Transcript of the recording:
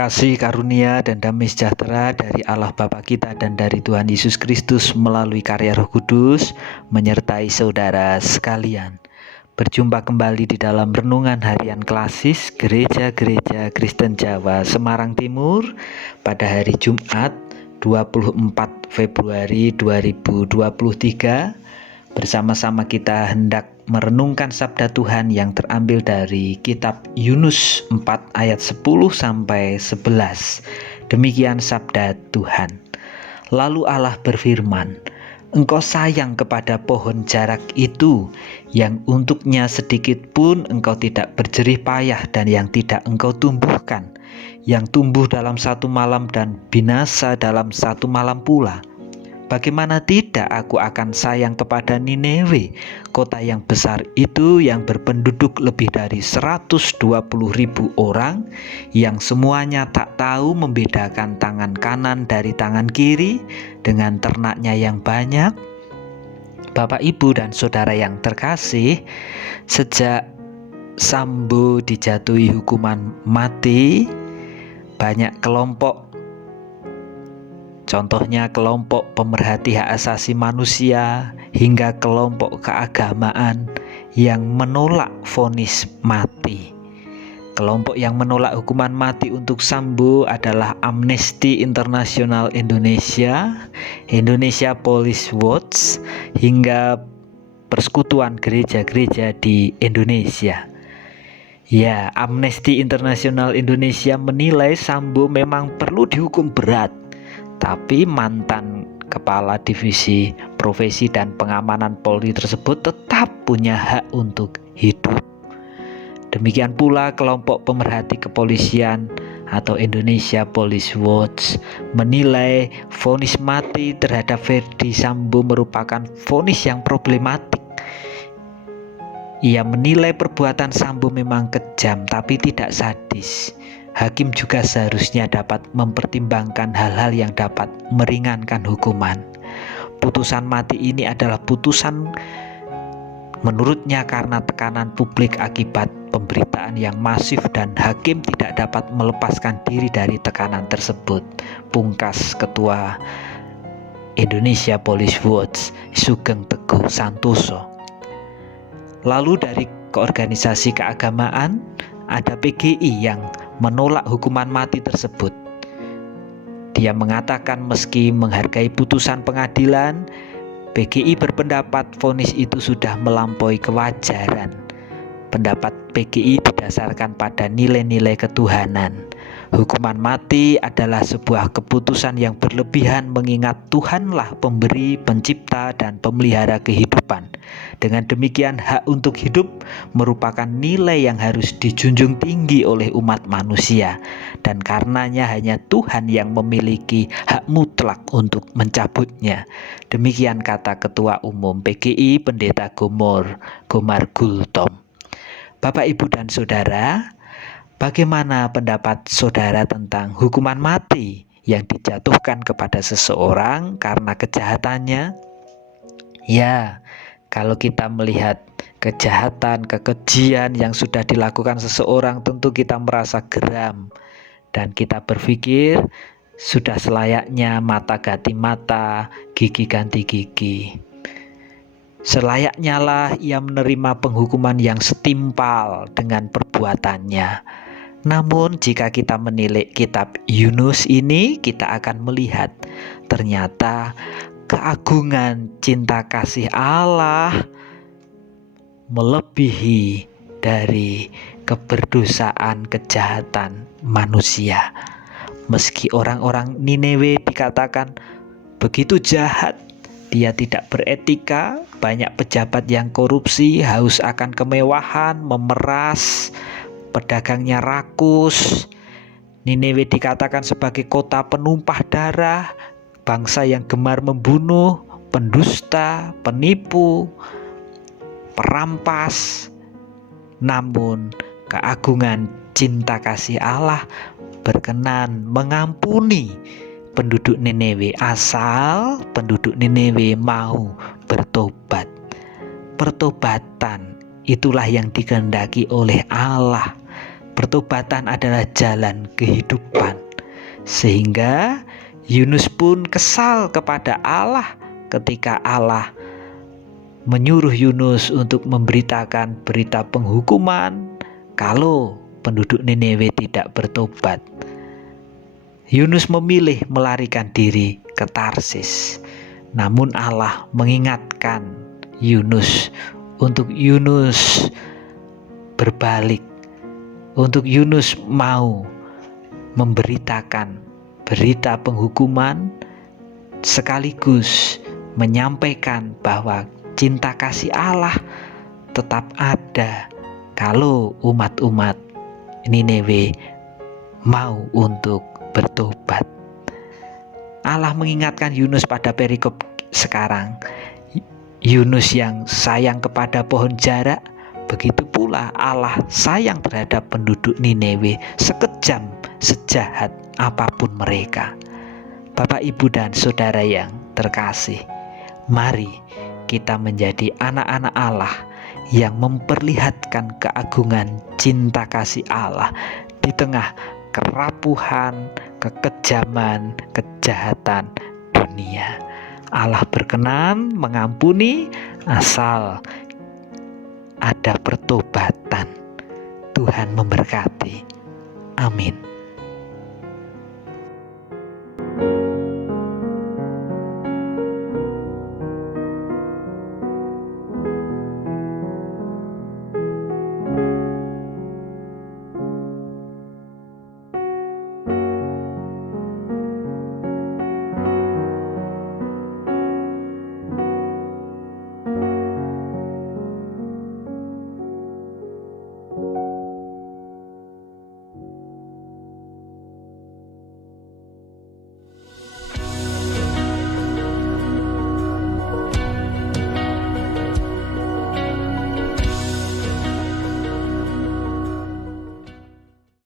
Kasih karunia dan damai sejahtera dari Allah Bapa kita dan dari Tuhan Yesus Kristus melalui karya Roh Kudus menyertai saudara sekalian. Berjumpa kembali di dalam renungan harian klasis Gereja-Gereja Kristen Jawa Semarang Timur pada hari Jumat 24 Februari 2023. Bersama-sama kita hendak merenungkan sabda Tuhan yang terambil dari kitab Yunus 4 ayat 10 sampai 11. Demikian sabda Tuhan. Lalu Allah berfirman, "Engkau sayang kepada pohon jarak itu, yang untuknya sedikit pun engkau tidak berjerih payah dan yang tidak engkau tumbuhkan, yang tumbuh dalam satu malam dan binasa dalam satu malam pula. Bagaimana tidak aku akan sayang kepada Nineve, kota yang besar itu yang berpenduduk lebih dari 120.000 orang, yang semuanya tak tahu membedakan tangan kanan dari tangan kiri, dengan ternaknya yang banyak." Bapak, Ibu, dan saudara yang terkasih, sejak Sambo dijatuhi hukuman mati, banyak kelompok, contohnya kelompok pemerhati hak asasi manusia hingga kelompok keagamaan yang menolak vonis mati. Kelompok yang menolak hukuman mati untuk Sambo adalah Amnesty International Indonesia, Indonesia Police Watch, hingga Persekutuan Gereja-Gereja di Indonesia. Ya, Amnesty International Indonesia menilai Sambo memang perlu dihukum berat, tapi mantan Kepala Divisi Profesi dan Pengamanan Polri tersebut tetap punya hak untuk hidup. Demikian pula kelompok pemerhati kepolisian atau Indonesia Police Watch menilai vonis mati terhadap Ferdy Sambo merupakan vonis yang problematik. Ia menilai perbuatan Sambo memang kejam tapi tidak sadis. Hakim juga seharusnya dapat mempertimbangkan hal-hal yang dapat meringankan hukuman. Putusan mati ini adalah putusan menurutnya karena tekanan publik akibat pemberitaan yang masif dan hakim tidak dapat melepaskan diri dari tekanan tersebut. Pungkas Ketua Indonesia Police Watch, Sugeng Teguh Santoso. Lalu dari keorganisasi keagamaan ada PGI yang menolak hukuman mati tersebut. Dia mengatakan meski menghargai putusan pengadilan, PGI berpendapat vonis itu sudah melampaui kewajaran. Pendapat PGI didasarkan pada nilai-nilai ketuhanan. Hukuman mati adalah sebuah keputusan yang berlebihan mengingat Tuhanlah pemberi, pencipta, dan pemelihara kehidupan. Dengan demikian, hak untuk hidup merupakan nilai yang harus dijunjung tinggi oleh umat manusia, dan karenanya hanya Tuhan yang memiliki hak mutlak untuk mencabutnya. Demikian kata Ketua Umum PGI Pendeta Gomar Gultom. Bapak, Ibu, dan saudara, bagaimana pendapat saudara tentang hukuman mati yang dijatuhkan kepada seseorang karena kejahatannya? Ya, kalau kita melihat kejahatan, kekejian yang sudah dilakukan seseorang, tentu kita merasa geram dan kita berpikir sudah selayaknya mata ganti mata, gigi ganti gigi. Selayaknya lah ia menerima penghukuman yang setimpal dengan perbuatannya. Namun jika kita menilik kitab Yunus ini, kita akan melihat ternyata keagungan cinta kasih Allah melebihi dari keberdosaan kejahatan manusia. Meski orang-orang Nineve dikatakan begitu jahat, dia tidak beretika, banyak pejabat yang korupsi, haus akan kemewahan, memeras, pedagangnya rakus. Nineve dikatakan sebagai kota penumpah darah, bangsa yang gemar membunuh, pendusta, penipu, perampas. Namun keagungan cinta kasih Allah berkenan mengampuni penduduk Nineve asal penduduk Nineve mau bertobat. Pertobatan itulah yang dikehendaki oleh Allah. pertobatan adalah jalan kehidupan. Sehingga Yunus pun kesal kepada Allah ketika Allah menyuruh Yunus untuk memberitakan berita penghukuman kalau penduduk Niniwe tidak bertobat. Yunus memilih melarikan diri ke Tarsis. Namun Allah mengingatkan Yunus untuk Yunus berbalik, untuk Yunus mau memberitakan berita penghukuman sekaligus menyampaikan bahwa cinta kasih Allah tetap ada kalau umat-umat Niniwe mau untuk bertobat. Allah mengingatkan Yunus pada perikop sekarang. Yunus yang sayang kepada pohon jarak, begitu pula Allah sayang terhadap penduduk Niniwe, sekejam, sejahat apapun mereka. Bapak, Ibu, dan Saudara yang terkasih, mari kita menjadi anak-anak Allah yang memperlihatkan keagungan cinta kasih Allah di tengah kerapuhan, kekejaman, kejahatan dunia. Allah berkenan mengampuni asal ada pertobatan. Tuhan memberkati. Amin.